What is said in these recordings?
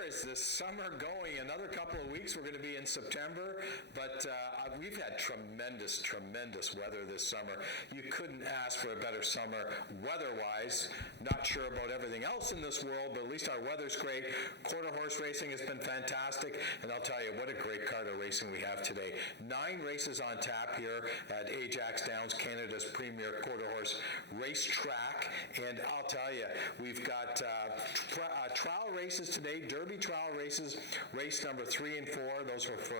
where is this summer going? Another couple of weeks, we're going to be in September, but we've had tremendous, tremendous weather this summer. You couldn't ask for a better summer weather-wise. Not sure about everything else in this world, but at least our weather's great. Quarter horse racing has been fantastic, and I'll tell you, what a great card of racing we have today. 9 races on tap here at Ajax Downs, Canada's premier quarter horse racetrack, and I'll tell you, we've got trial races today, Derby trial races, race number 3 and 4. Those were for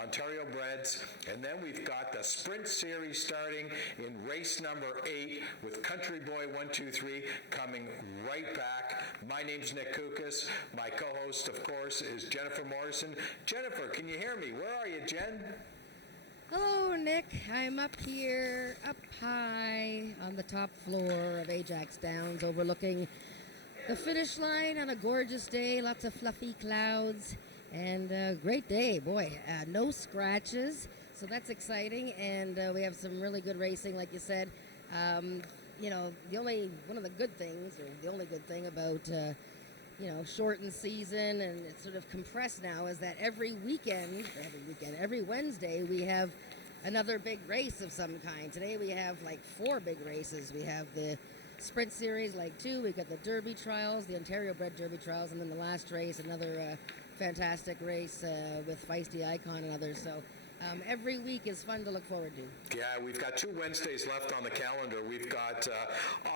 Ontario breds. And then we've got the Sprint Series starting in race number 8 with Country Boy 1, 2, 3 coming right back. My name's Nick Kukas. My co-host, of course, is Jennifer Morrison. Jennifer, can you hear me? Where are you, Jen? Hello, Nick. I'm up here, up high on the top floor of Ajax Downs, overlooking the finish line on a gorgeous day. Lots of fluffy clouds, and a great day. Boy, no scratches, so that's exciting. And we have some really good racing, like you said. One of the good things, or the only good thing about shortened season, and it's sort of compressed now, is that every Wednesday, we have another big race of some kind. Today we have like 4 big races. We have the Sprint Series, Leg 2, we've got the Derby Trials, the Ontario Bred Derby Trials, and then the last race, another fantastic race with Feisty Icon and others. So every week is fun to look forward to. Yeah, we've got 2 Wednesdays left on the calendar. We've got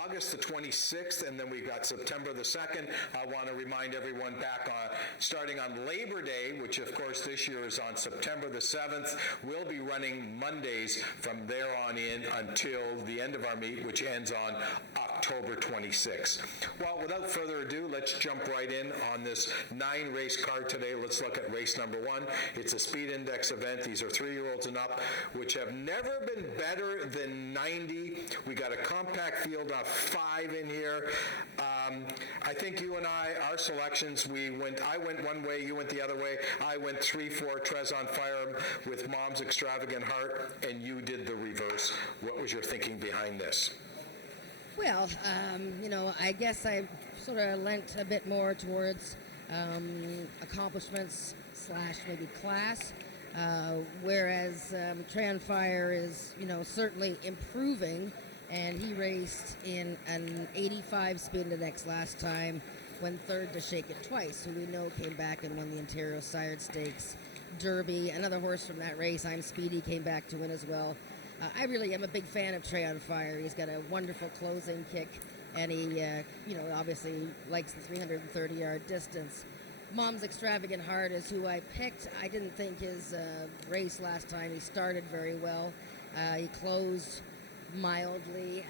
August the 26th, and then we've got September the 2nd. I want to remind everyone back on, starting on Labor Day, which of course this year is on September the 7th, we'll be running Mondays from there on in until the end of our meet, which ends on October 26th. Well, without further ado, let's jump right in on this 9-race card today. Let's look at race number 1. It's a speed index event. These are 3-year-olds and up, which have never been better than 90. We got a compact field of 5 in here. I think you and our selections, I went one way, you went the other way. I went 3-4 Tres on Fire with Mom's Extravagant Heart, and you did the reverse. What was your thinking behind this? Well, I guess I sort of lent a bit more towards accomplishments / maybe class. Whereas Trey on Fire is, certainly improving, and he raced in an 85 speed index last time, went third to Shake It Twice, who we know came back and won the Ontario Sired Stakes Derby. Another horse from that race, I'm Speedy, came back to win as well. I really am a big fan of Trey on Fire. He's got a wonderful closing kick, and he, obviously likes the 330-yard distance. Mom's Extravagant Heart is who I picked. I didn't think his race last time, he started very well. He closed mildly.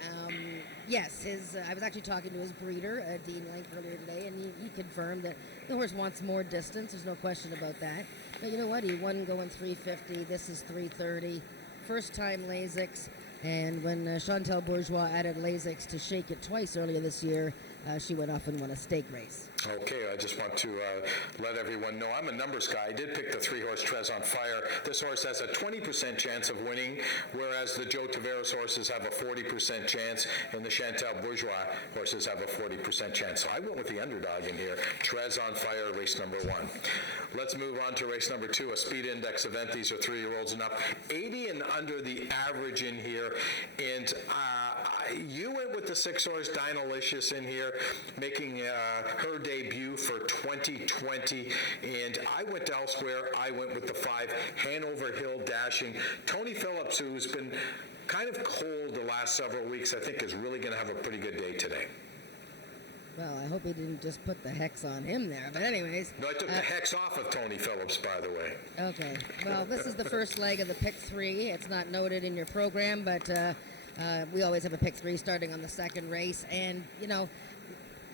Yes, I was actually talking to his breeder, Dean Link, earlier today, and he confirmed that the horse wants more distance. There's no question about that. But you know what? He won going 350. This is 330. First time Lasix. And when Chantal Bourgeois added Lasix to Shake It Twice earlier this year, she went off and won a stake race. Okay, I just want to let everyone know I'm a numbers guy. I did pick the 3-horse Tres on Fire. This horse has a 20% chance of winning, whereas the Joe Taveras horses have a 40% chance, and the Chantal Bourgeois horses have a 40% chance. So I went with the underdog in here. Tres on Fire, race number 1. Let's move on to race number 2, a speed index event. These are 3-year-olds and up. 80 and under the average in here. And you went with the 6-horse Dynalicious in here, making her debut for 2020, and I went elsewhere. I went with the 5 Hanover Hill Dashing. Tony Phillips, who's been kind of cold the last several weeks, I think is really going to have a pretty good day today. Well, I hope he didn't just put the hex on him there, but anyways. No, I took the hex off of Tony Phillips, by the way. Okay. Well, this is the first leg of the pick 3. It's not noted in your program, but we always have a pick 3 starting on the second race, and,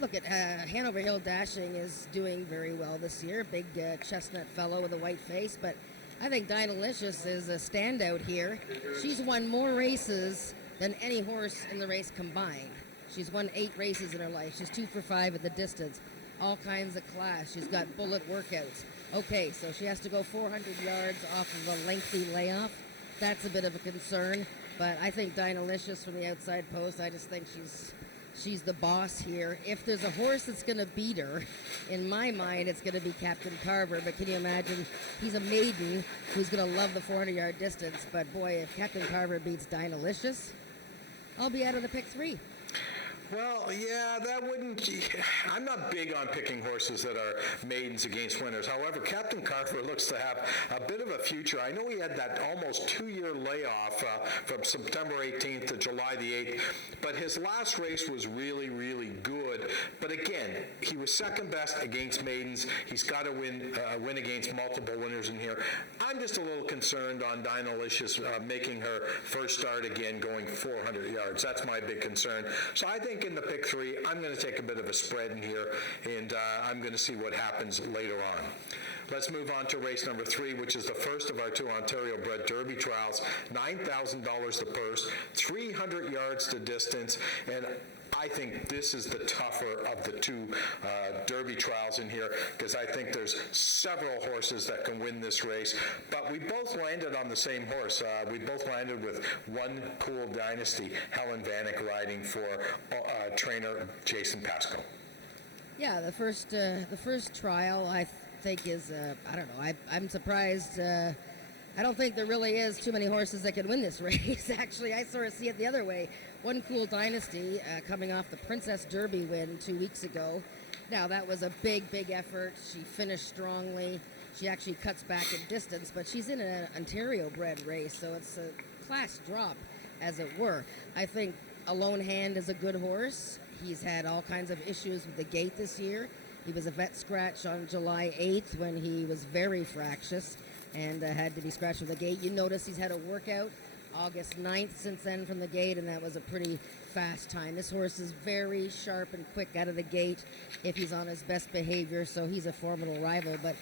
look at Hanover Hill Dashing is doing very well this year. Big chestnut fellow with a white face, but I think Dynalicious is a standout here. She's won more races than any horse in the race combined. She's won 8 races in her life. She's 2 for 5 at the distance. All kinds of class. She's got bullet workouts. Okay, so she has to go 400 yards off of a lengthy layoff. That's a bit of a concern, but I think Dynalicious from the outside post, I just think she's She's the boss here. If there's a horse that's going to beat her, in my mind, it's going to be Captain Carver. But can you imagine? He's a maiden who's going to love the 400-yard distance. But boy, if Captain Carver beats Dynalicious, I'll be out of the pick 3. Well, yeah, that wouldn't... I'm not big on picking horses that are maidens against winners. However, Captain Carver looks to have a bit of a future. I know he had that almost 2-year layoff from September 18th to July the 8th, but his last race was really, really good. But again, he was second best against maidens. He's got to win against multiple winners in here. I'm just a little concerned on Dynalicious making her first start again, going 400 yards. That's my big concern. So I think in the pick 3, I'm going to take a bit of a spread in here, and I'm going to see what happens later on. Let's move on to race number 3, which is the first of our 2 Ontario bred Derby trials. $9,000 the purse, 300 yards to distance, and I think this is the tougher of the 2 Derby trials in here, because I think there's several horses that can win this race. But we both landed on the same horse. We both landed with One Cool Dynasty, Helen Vanek riding for trainer Jason Pascoe. Yeah, the first trial I think is I don't know. I'm surprised. I don't think there really is too many horses that can win this race. Actually, I sort of see it the other way. One Cool Dynasty coming off the Princess Derby win 2 weeks ago. Now, that was a big, big effort. She finished strongly. She actually cuts back in distance, but she's in an Ontario-bred race, so it's a class drop, as it were. I think A Lone Hand is a good horse. He's had all kinds of issues with the gait this year. He was a vet scratch on July 8th when he was very fractious and had to be scratched with the gate. You notice he's had a workout August 9th since then from the gate, and that was a pretty fast time. This horse is very sharp and quick out of the gate if he's on his best behavior, so he's a formidable rival. But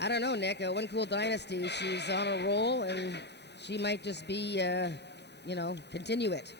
I don't know, Nick, One Cool Dynasty, she's on a roll, and she might just be, continue it.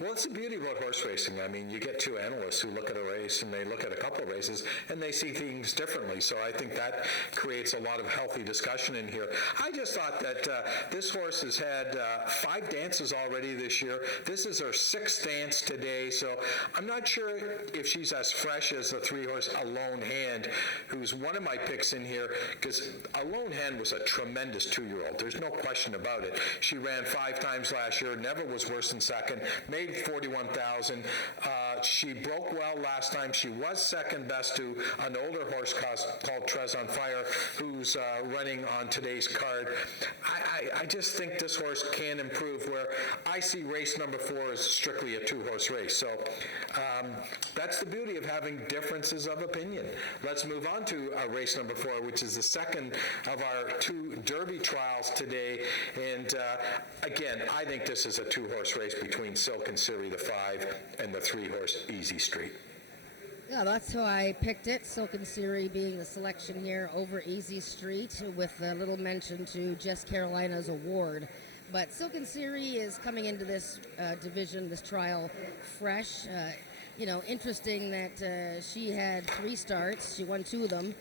Well, it's the beauty about horse racing. I mean, you get 2 analysts who look at a race and they look at a couple of races and they see things differently. So I think that creates a lot of healthy discussion in here. I just thought that this horse has had 5 dances already this year. This is her 6th dance today. So I'm not sure if she's as fresh as the 3-horse A Lone Hand, who's one of my picks in here, because A Lone Hand was a tremendous 2-year-old. There's no question about it. She ran 5 times last year, never was worse than second, made 41,000. She broke well last time. She was second best to an older horse called Trez on Fire, who's running on today's card. I just think this horse can improve, where I see race number 4 as strictly a 2-horse race. So that's the beauty of having differences of opinion. Let's move on to race number 4, which is the second of our 2 Derby trials today. And again, I think this is a 2-horse race between Silk and Siri, the 5, and the 3-horse Easy Street. Yeah, that's how I picked it. Silk and Siri being the selection here over Easy Street, with a little mention to Jess Carolina's award. But Silk and Siri is coming into this division, this trial, fresh. Interesting that she had 3 starts. She won 2 of them.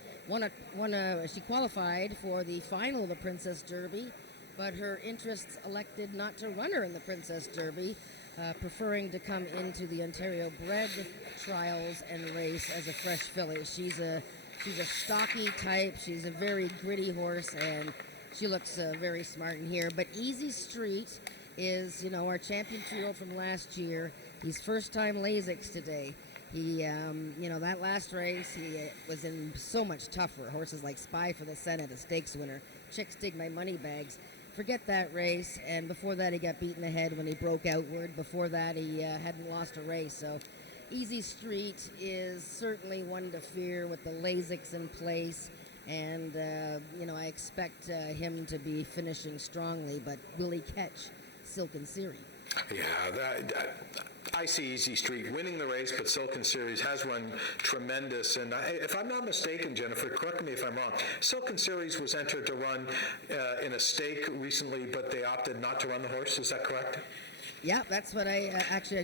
She qualified for the final of the Princess Derby, but her interests elected not to run her in the Princess Derby, preferring to come into the Ontario bred trials and race as a fresh filly. She's a stocky type. She's a very gritty horse, and she looks very smart in here. But Easy Street is, our champion 2-year-old from last year. He's first-time Lasix today. He, that last race, he was in so much tougher. Horses like Spy for the Senate, a stakes winner. Chicks Dig My Money Bags. Forget that race, and before that he got beaten ahead when he broke outward. Before that he hadn't lost a race, so Easy Street is certainly one to fear with the Lasix in place, and I expect him to be finishing strongly, but will he catch Silk and Siri? Yeah, I see Easy Street winning the race, but Silk and Series has run tremendous. And if I'm not mistaken, Jennifer, correct me if I'm wrong, Silk and Series was entered to run in a stake recently, but they opted not to run the horse. Is that correct? Yeah, that's what I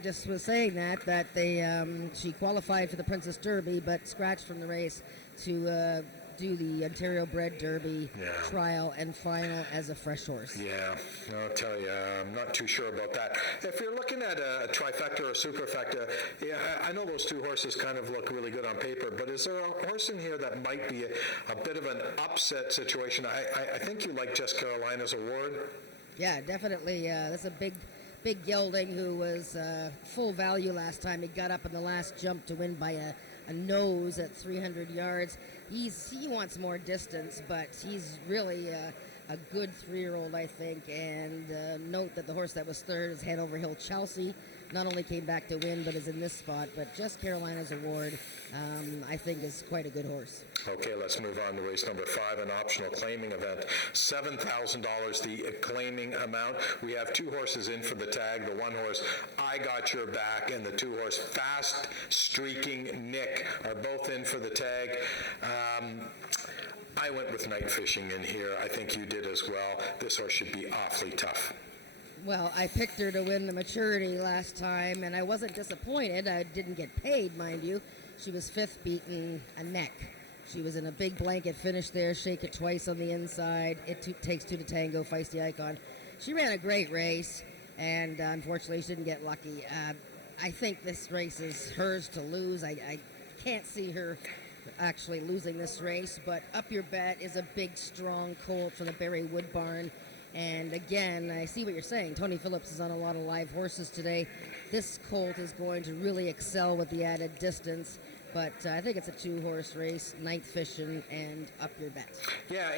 just was saying that they she qualified for the Princess Derby, but scratched from the race to do the Ontario Bred Derby trial and final as a fresh horse. Yeah, I'll tell you, I'm not too sure about that. If you're looking at a trifecta or a superfecta, yeah, I know those two horses kind of look really good on paper, but is there a horse in here that might be a bit of an upset situation? I think you like Just Carolina's Award. Yeah, definitely. That's a big gelding who was full value last time. He got up in the last jump to win by a nose at 300 yards. He wants more distance, but he's really a good 3-year-old, I think. And note that the horse that was third is Hanover Hill Chelsea. Not only came back to win, but is in this spot. But Just Carolina's Award, I think, is quite a good horse. Okay, let's move on to race number 5, an optional claiming event. $7,000, the claiming amount. We have 2 horses in for the tag. The 1 horse, I Got Your Back, and the 2 horse, Fast Streaking Nick, are both in for the tag. I went with Night Fishing in here. I think you did as well. This horse should be awfully tough. Well, I picked her to win the maturity last time, and I wasn't disappointed. I didn't get paid, mind you. She was 5th, beating a neck. She was in a big blanket finish there, shake it twice on the inside. It takes 2 to tango, feisty icon. She ran a great race, and unfortunately she didn't get lucky. I think this race is hers to lose. I can't see her actually losing this race, but Up Your Bet is a big, strong colt from the Barry Wood Barn. And again, I see what you're saying. Tony Phillips is on a lot of live horses today. This colt is going to really excel with the added distance. But I think it's a 2-horse race, Ninth Fishing and Up Your Bet. Yeah,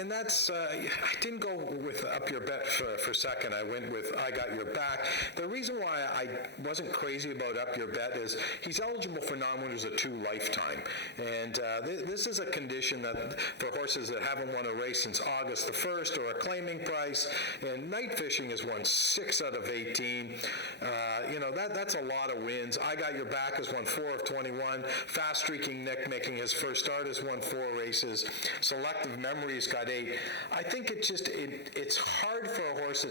and that's, I didn't go with Up Your Bet for second. I went with I Got Your Back. The reason why I wasn't crazy about Up Your Bet is he's eligible for non-winners of 2 lifetime. And this is a condition that for horses that haven't won a race since August the 1st or a claiming price. And Night Fishing has won 6 out of 18. That's a lot of wins. I Got Your Back has won 4 of 21. Fast Streaking Nick, making his first start, has won 4 races. Selective Memory's got 8. I think it's hard for a horse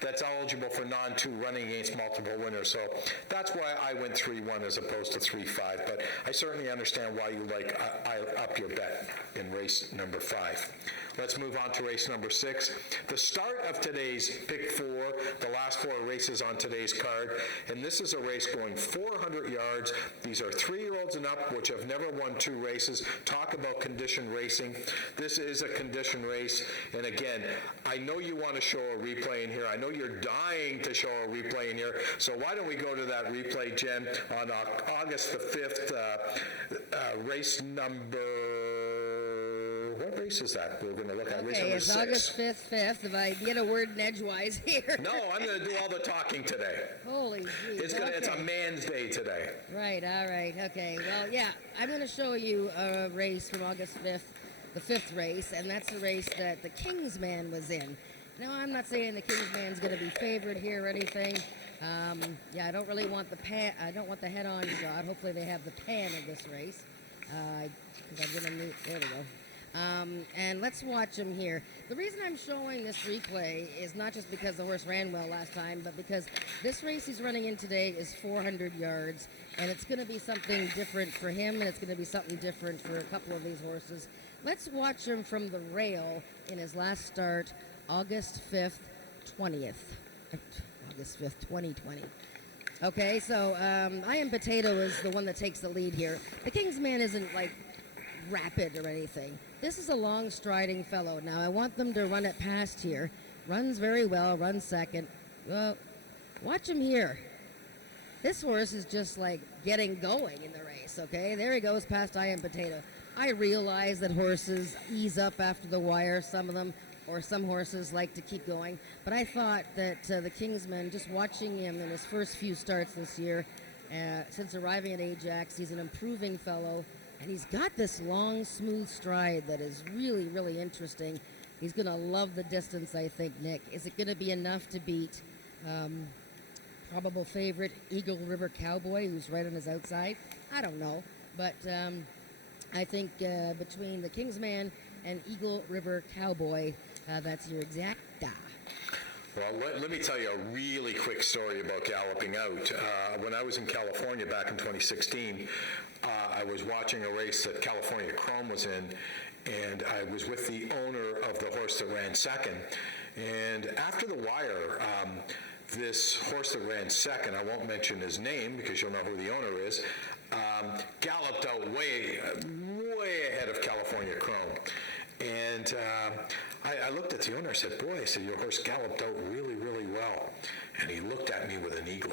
that's eligible for non-2 running against multiple winners. So that's why I went 3-1 as opposed to 3-5. But I certainly understand why you like Up Your Bet in race number 5. Let's move on to race number 6. The start of today's Pick 4, the last 4 races on today's card. And this is a race going 400 yards. These are 3-year-olds and up, which have never won 2 races. Talk about condition racing. This is a condition race. And again, I know you want to show a replay in here. I know you're dying to show a replay in here. So why don't we go to that replay, Jen, on August the 5th, race number... What race is that? We're going to look at race number 6. It's August 5th, if I get a word in edgewise here. No, I'm going to do all the talking today. Holy geez. It's a man's day today. Right, all right, okay. Well, yeah, I'm going to show you a race from August 5th, the 5th race, and that's the race that the Kingsman was in. Now, I'm not saying the Kingsman's going to be favored here or anything. I don't really want I don't want the head-on shot. Hopefully they have the pan of this race. Because I'm going to there we go. And let's watch him here. The reason I'm showing this replay is not just because the horse ran well last time, but because this race he's running in today is 400 yards, and it's going to be something different for him, and it's going to be something different for a couple of these horses. Let's watch him from the rail in his last start, August 5th, 20th. August 5th, 2020. Okay, so I Am Potato is the one that takes the lead here. The Kingsman isn't like rapid or anything. This is a long striding fellow. Now I want them to run it past here. Runs very well, runs second. Well, watch him here. This horse is just like getting going in the race, okay? There he goes past I Am Potato. I realize that horses ease up after the wire, some of them, or some horses like to keep going. But I thought that the Kingsman, just watching him in his first few starts this year, since arriving at Ajax, he's an improving fellow. And he's got this long, smooth stride that is really, really interesting. He's going to love the distance, I think, Nick. Is it going to be enough to beat probable favorite Eagle River Cowboy, who's right on his outside? I don't know. But I think between the Kingsman and Eagle River Cowboy, that's your exacta. Well, let me tell you a really quick story about galloping out. When I was in California back in 2016, I was watching a race that California Chrome was in, and I was with the owner of the horse that ran second. And after the wire, this horse that ran second, I won't mention his name because you'll know who the owner is, galloped out way ahead of California Chrome. And I looked at the owner, I said, boy, I said, your horse galloped out really, really well. And he looked at me with an eagle,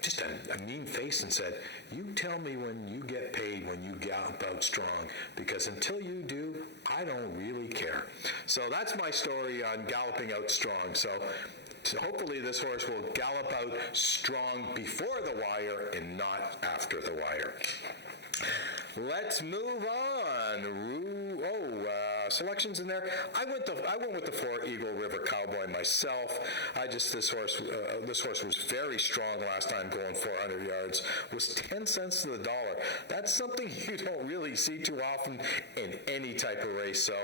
just a mean face, and said, you tell me when you get paid when you gallop out strong, because until you do, I don't really care. So that's my story on galloping out strong. So hopefully this horse will gallop out strong before the wire and not after the wire. Let's move on. Selections in there. I went with the 4 Eagle River Cowboy myself. This horse was very strong last time, going 400 yards. Was 10 cents to the dollar. That's something you don't really see too often in any type of race. So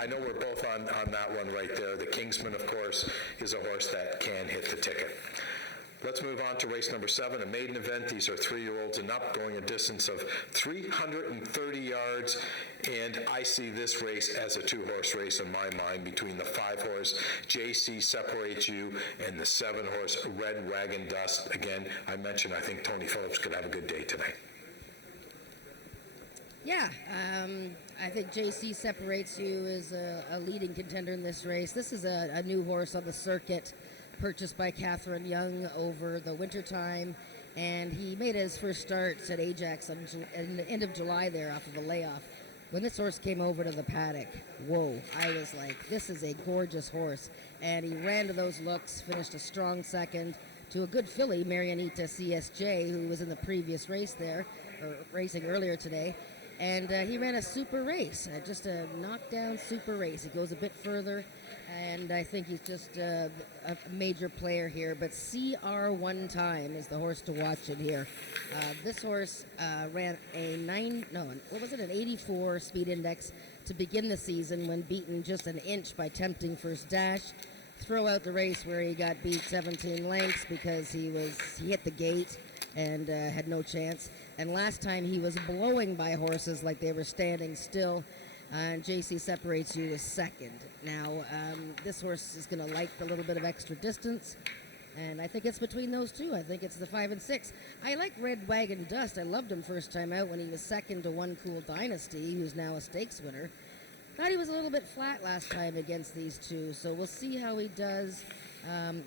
I know we're both on that one right there. The Kingsman, of course, is a horse that can hit the ticket. Let's move on to race number 7, a maiden event. These are 3-year-olds and up, going a distance of 330 yards. And I see this race as a 2-horse race in my mind between the 5-horse JC Separates You and the 7-horse Red Wagon Dust. Again, I mentioned I think Tony Phillips could have a good day today. Yeah, I think JC Separates You is a leading contender in this race. This is a new horse on the circuit, purchased by Catherine Young over the wintertime, and he made his first starts at Ajax in the end of July there off of a layoff. When this horse came over to the paddock, whoa, I was like, this is a gorgeous horse. And he ran to those looks, finished a strong second to a good filly, Marianita CSJ, who was in the previous race there, or racing earlier today. And he ran a super race, just a knockdown super race. He goes a bit further, and I think he's just a major player here. But CR One Time is the horse to watch in here. This horse ran an 84 speed index to begin the season when beaten just an inch by Tempting First Dash. Throw out the race where he got beat 17 lengths because he hit the gate and had no chance. And last time he was blowing by horses like they were standing still. And JC Separates You is second. Now, this horse is going to like a little bit of extra distance. And I think it's between those two. I think it's the 5 and 6. I like Red Wagon Dust. I loved him first time out when he was second to One Cool Dynasty, who's now a stakes winner. Thought he was a little bit flat last time against these two. So we'll see how he does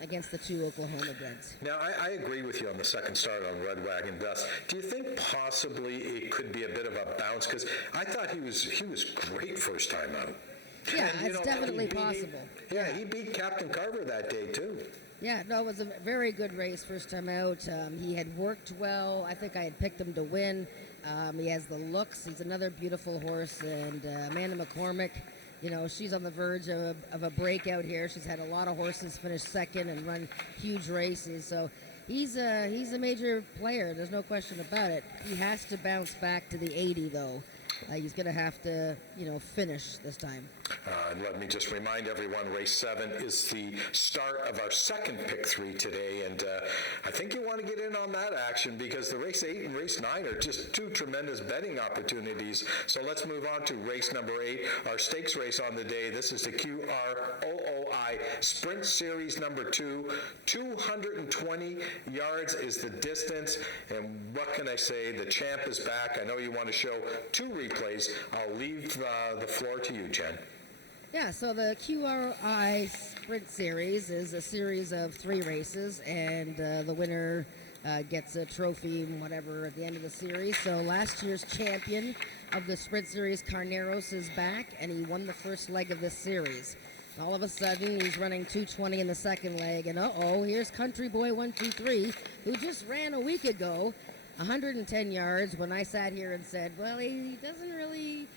against the 2 Oklahoma breds. Now, I agree with you on the second start on Red Wagon Dust. Do you think possibly it could be a bit of a bounce? Because I thought he was great first time out. Yeah, it's definitely possible. He beat Captain Carver that day, too. Yeah, no, it was a very good race first time out. He had worked well. I think I had picked him to win. He has the looks. He's another beautiful horse. And Amanda McCormick, you know, she's on the verge of a breakout here. She's had a lot of horses finish second and run huge races. So he's a major player. There's no question about it. He has to bounce back to the 80, though. He's going to have to, finish this time. And let me just remind everyone, race 7 is the start of our second pick 3 today, and I think you want to get in on that action because the race 8 and race 9 are just 2 tremendous betting opportunities. So let's move on to race number 8, our stakes race on the day. This is the QROOI Sprint Series number 2. 220 yards is the distance, and what can I say? The champ is back. I know you want to show 2 replays. I'll leave the floor to you, Jen. Yeah, so the QRI Sprint Series is a series of 3 races, and the winner gets a trophy, whatever, at the end of the series. So last year's champion of the Sprint Series, Carneros, is back, and he won the first leg of this series. All of a sudden, he's running 220 in the second leg, and here's Country Boy 123, who just ran a week ago, 110 yards, when I sat here and said, well, he doesn't really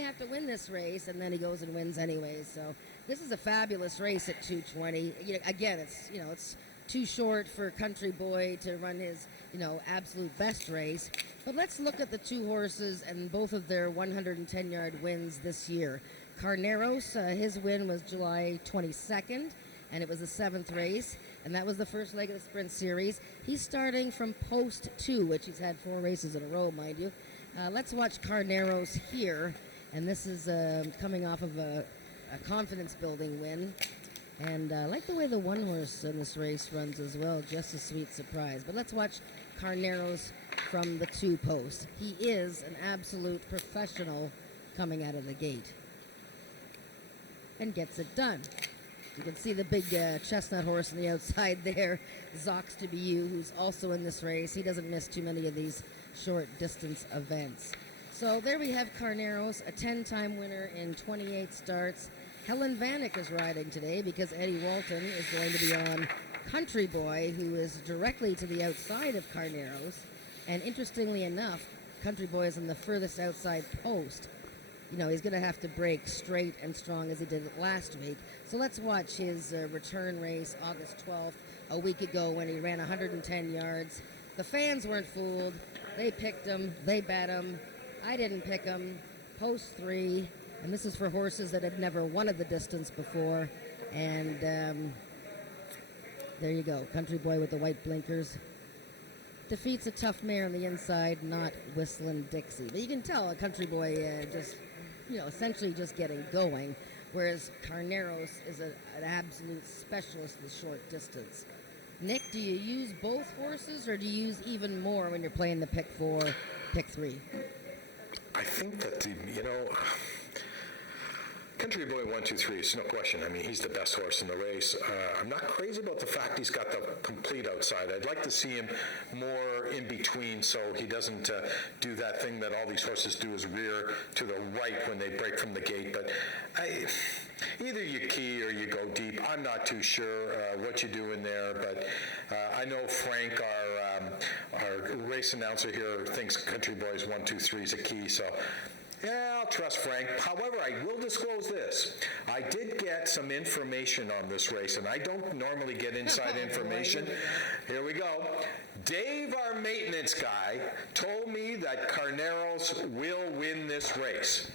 have to win this race, and then he goes and wins anyways. So this is a fabulous race at 220. Again, it's too short for Country Boy to run his, absolute best race. But let's look at the 2 horses and both of their 110-yard wins this year. Carneros, his win was July 22nd, and it was the 7th race, and that was the first leg of the Sprint Series. He's starting from post 2, which he's had 4 races in a row, mind you. Let's watch Carneros here, and this is coming off of a confidence-building win. And I like the way the one horse in this race runs as well, just a sweet surprise. But let's watch Carneros from the 2 posts. He is an absolute professional coming out of the gate. And gets it done. You can see the big chestnut horse on the outside there, Zox to Be You, who's also in this race. He doesn't miss too many of these short distance events. So there we have Carneros, a 10-time winner in 28 starts. Helen Vanek is riding today because Eddie Walton is going to be on Country Boy, who is directly to the outside of Carneros. And interestingly enough, Country Boy is on the furthest outside post. You know, he's going to have to break straight and strong as he did last week. So let's watch his return race August 12th, a week ago, when he ran 110 yards. The fans weren't fooled. They picked him. They bet him. I didn't pick him. Post 3. And this is for horses that had never won the distance before. And there you go. Country Boy with the white blinkers. Defeats a tough mare on the inside, not Whistlin' Dixie. But you can tell a Country Boy just, essentially just getting going. Whereas Carneros is an absolute specialist in the short distance. Nick, do you use both horses, or do you use even more when you're playing the pick 4, pick 3? I think that, Country Boy 1, 2, 3 is no question. I mean, he's the best horse in the race. I'm not crazy about the fact he's got the complete outside. I'd like to see him more in between so he doesn't do that thing that all these horses do, is rear to the right when they break from the gate. But either you key or you go deep. I'm not too sure what you do in there, but I know Frank, our race announcer here, thinks Country Boys 1, 2, 3 is a key. So yeah, I'll trust Frank. However, I will disclose this. I did get some information on this race, and I don't normally get inside information. Here we go. Dave, our maintenance guy, told me that Carneros will win this race.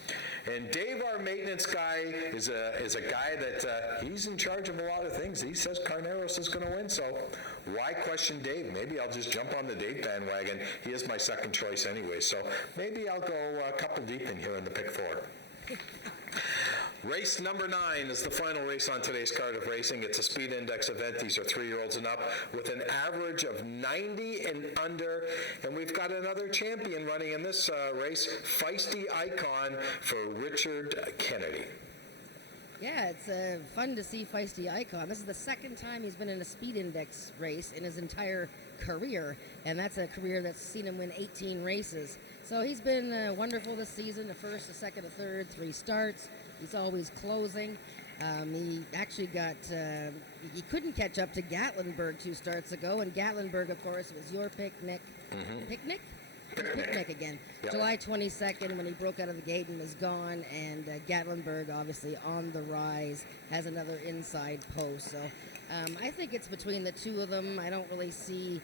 And Dave, our maintenance guy, is a guy that he's in charge of a lot of things. He says Carneros is going to win, so why question Dave? Maybe I'll just jump on the Dave bandwagon. He is my second choice anyway, so maybe I'll go a couple deep in here in the pick 4. Race number 9 is the final race on today's card of racing. It's a speed index event. These are 3-year-olds and up with an average of 90 and under. And we've got another champion running in this race, Feisty Icon for Richard Kennedy. Yeah, it's fun to see Feisty Icon. This is the second time he's been in a speed index race in his entire career, and that's a career that's seen him win 18 races. So he's been wonderful this season, the first, the second, the third, 3 starts. He's always closing. He actually he couldn't catch up to Gatlinburg 2 starts ago, and Gatlinburg, of course, was your pick, Nick. Mm-hmm. Picnic? Picnic again. Yep. July 22nd, when he broke out of the gate and was gone, and Gatlinburg, obviously, on the rise, has another inside post. So I think it's between the two of them. I don't really see,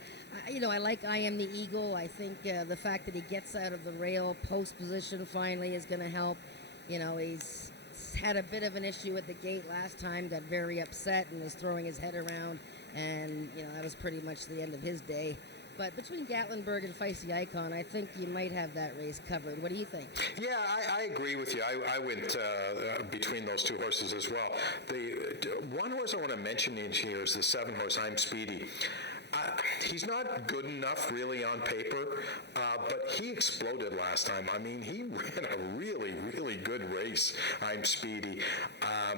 I like I Am the Eagle. I think the fact that he gets out of the rail post position finally is going to help. He's had a bit of an issue at the gate last time, got very upset and was throwing his head around, and that was pretty much the end of his day. But between Gatlinburg and Feisty Icon, I think you might have that race covered. What do you think? Yeah, I agree with you. I went between those 2 horses as well. The one horse I want to mention in here is the 7 horse, I'm Speedy. He's not good enough really on paper, but he exploded last time. I mean, he ran a really, really good race, I'm Speedy.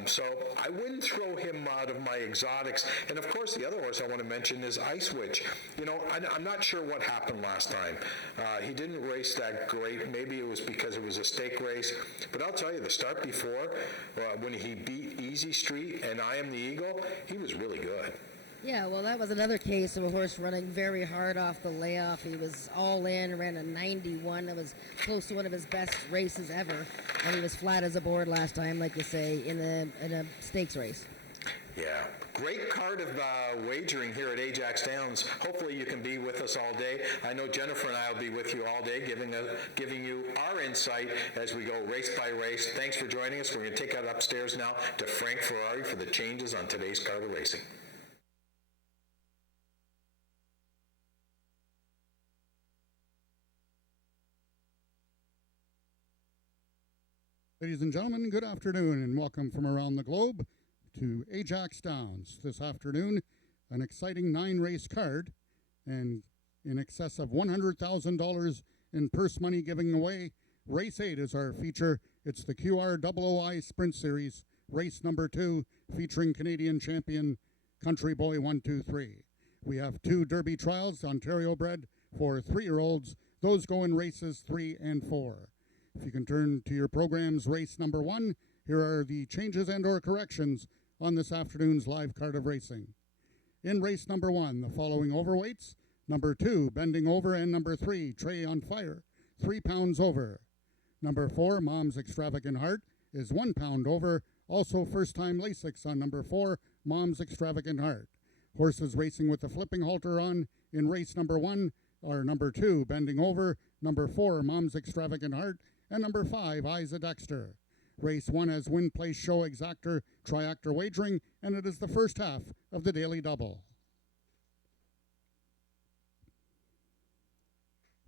So I wouldn't throw him out of my exotics. And of course, the other horse I want to mention is Ice Witch. I'm not sure what happened last time. He didn't race that great. Maybe it was because it was a stake race. But I'll tell you, the start before, when he beat Easy Street and I Am the Eagle, he was really good. Yeah, well, that was another case of a horse running very hard off the layoff. He was all in, ran a 91. That was close to one of his best races ever. And he was flat as a board last time, like you say, in a stakes race. Yeah, great card of wagering here at Ajax Downs. Hopefully you can be with us all day. I know Jennifer and I will be with you all day, giving you our insight as we go race by race. Thanks for joining us. We're going to take it upstairs now to Frank Ferrari for the changes on today's card of racing. Ladies and gentlemen, good afternoon and welcome from around the globe to Ajax Downs. This afternoon, an exciting 9-race card and in excess of $100,000 in purse money giving away. Race 8 is our feature. It's the QROOI Sprint Series, race number 2, featuring Canadian champion Country Boy 123. We have 2 Derby trials, Ontario bred, for 3-year-olds. Those go in races 3 and 4. If you can turn to your program's race number 1, here are the changes and or corrections on this afternoon's live card of racing. In race number 1, the following overweights: number 2, Bending Over, and number 3, Trey on Fire, 3 pounds over. Number 4, Mom's Extravagant Heart, is 1 pound over. Also first-time Lasix on number 4, Mom's Extravagant Heart. Horses racing with the flipping halter on in race number 1 are number 2, Bending Over, number 4, Mom's Extravagant Heart, and number 5, Isa Dexter. Race 1 has win, place, show, exactor, triactor wagering, and it is the first half of the daily double.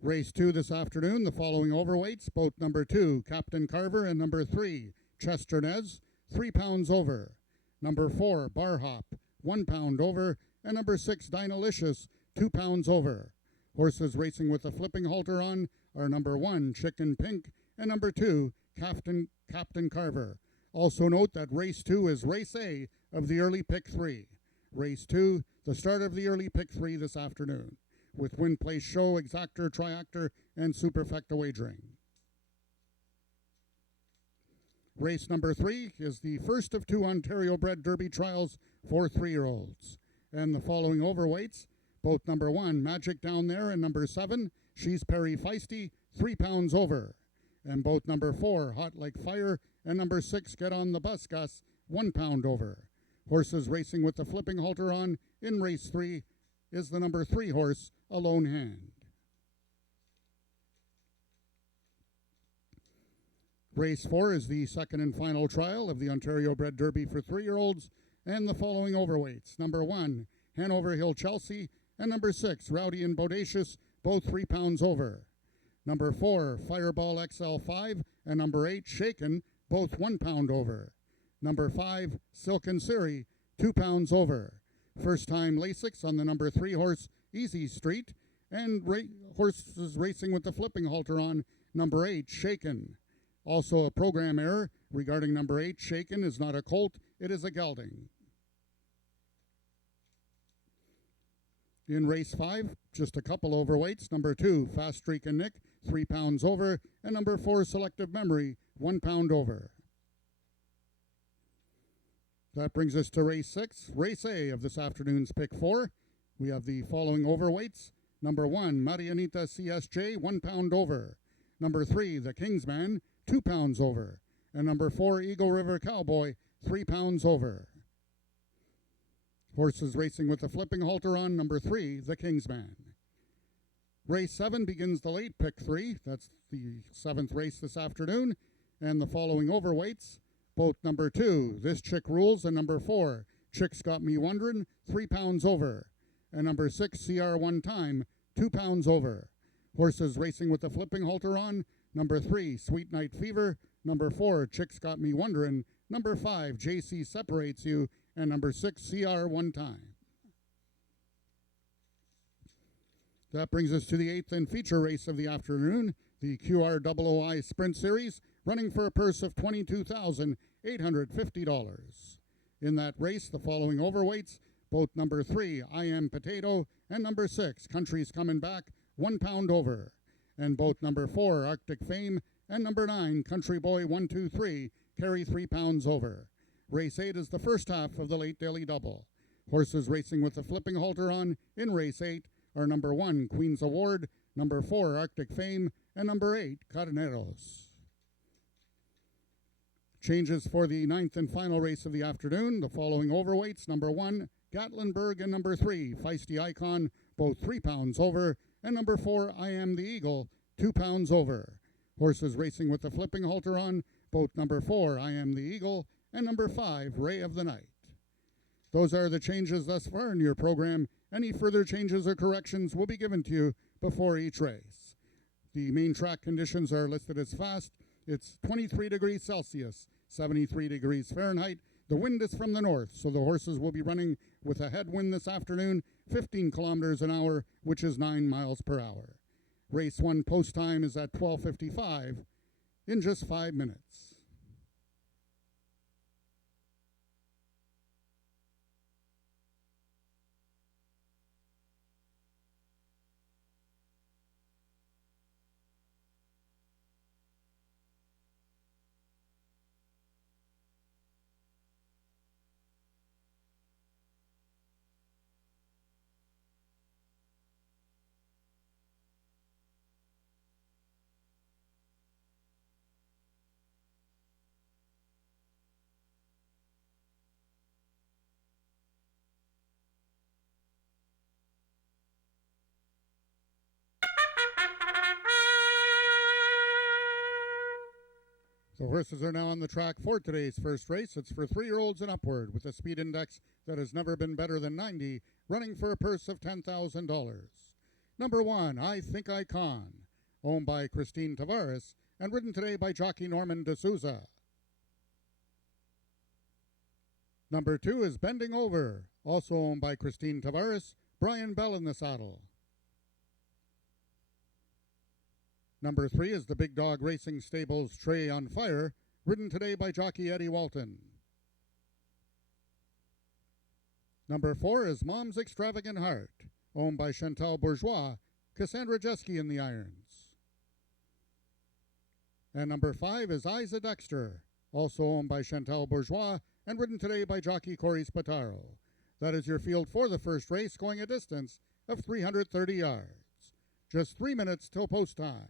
Race 2 this afternoon, the following overweights: both number 2, Captain Carver, and number 3, Chester Nez, 3 pounds over. Number 4, Bar Hop, 1 pound over, and number 6, Dynalicious, 2 pounds over. Horses racing with the flipping halter on are number 1, Chicken Pink, and number 2, Captain Carver. Also note that race 2 is race A of the early pick 3. Race 2, the start of the early pick 3 this afternoon, with win, place, show, exactor, triactor, and superfecta wagering. Race number 3 is the first of 2 Ontario bred Derby trials for 3-year-olds. And the following overweights: both number 1, Magic Down There, and number 7, She's Perry Feisty, 3 pounds over. And both number 4, Hot Like Fire, and number 6, Get on the Bus Gus, 1 pound over. Horses racing with the flipping halter on in race 3 is the number 3 horse, A Lone Hand. Race 4 is the second and final trial of the Ontario bred Derby for 3-year-olds, and the following overweights: number 1, Hanover Hill Chelsea, and number 6, Rowdy and Bodacious, both 3 pounds over. Number 4, Fireball XL5, and number 8, Shaken, both 1 pound over. Number 5, Silken Siri, 2 pounds over. First time Lasix on the number 3 horse, Easy Street, and horses racing with the flipping halter on number 8, Shaken. Also a program error regarding number 8, Shaken, is not a colt, it is a gelding. In race 5, just a couple overweights: number 2, Fast Streak and Nick, 3 pounds over, and number 4, Selective Memory, 1 pound over. That brings us to race 6, race A of this afternoon's pick 4. We have the following overweights: number 1, Marianita CSJ, 1 pound over. Number 3, The Kingsman, 2 pounds over. And number 4, Eagle River Cowboy, 3 pounds over. Horses racing with the flipping halter on number 3, The Kingsman. Race 7 begins the late pick 3. That's the 7th race this afternoon. And the following overweights: both number 2, This Chick Rules, and number 4, Chick's Got Me Wonderin', 3 pounds over. And number 6, CR One Time, 2 pounds over. Horses racing with the flipping halter on number 3, Sweet Night Fever, number 4, Chick's Got Me Wonderin', number 5, JC Separates You, and number 6, CR One Time. That brings us to the 8th and feature race of the afternoon, the QROOI Sprint Series, running for a purse of $22,850. In that race, the following overweights: both number 3, I Am Potato, and number 6, Country's Coming Back, 1 pound over. And both number 4, Arctic Fame, and number 9, Country Boy 123, carry 3 pounds over. Race 8 is the first half of the late daily double. Horses racing with the flipping halter on in race 8 are number 1, Queen's Award, number 4, Arctic Fame, and number 8, Carneros. Changes for the 9th and final race of the afternoon: the following overweights: number 1, Gatlinburg, and number 3, Feisty Icon, both 3 pounds over, and number 4, I Am the Eagle, 2 pounds over. Horses racing with the flipping halter on: both number 4, I Am the Eagle, and number 5, Ray of the Night. Those are the changes thus far in your program. Any further changes or corrections will be given to you before each race. The main track conditions are listed as fast, It's 23 degrees Celsius, 73 degrees Fahrenheit. The wind is from the north, so the horses will be running with a headwind this afternoon, 15 kilometers an hour, which is 9 miles per hour. Race 1 post time is at 12:55 in just 5 minutes. The horses are now on the track for today's first race. It's for 3-year-olds and upward with a speed index that has never been better than 90, running for a purse of $10,000. Number 1, I Think I Can, owned by Christine Tavares and ridden today by jockey Norman D'Souza. Number 2 is Bending Over, also owned by Christine Tavares, Brian Bell in the saddle. Number 3 is the Big Dog Racing Stables Tray on Fire, ridden today by jockey Eddie Walton. Number 4 is Mom's Extravagant Heart, owned by Chantal Bourgeois, Cassandra Jeske in the irons. And number 5 is Isa Dexter, also owned by Chantal Bourgeois and ridden today by jockey Corey Spataro. That is your field for the first race, going a distance of 330 yards. Just 3 minutes till post time.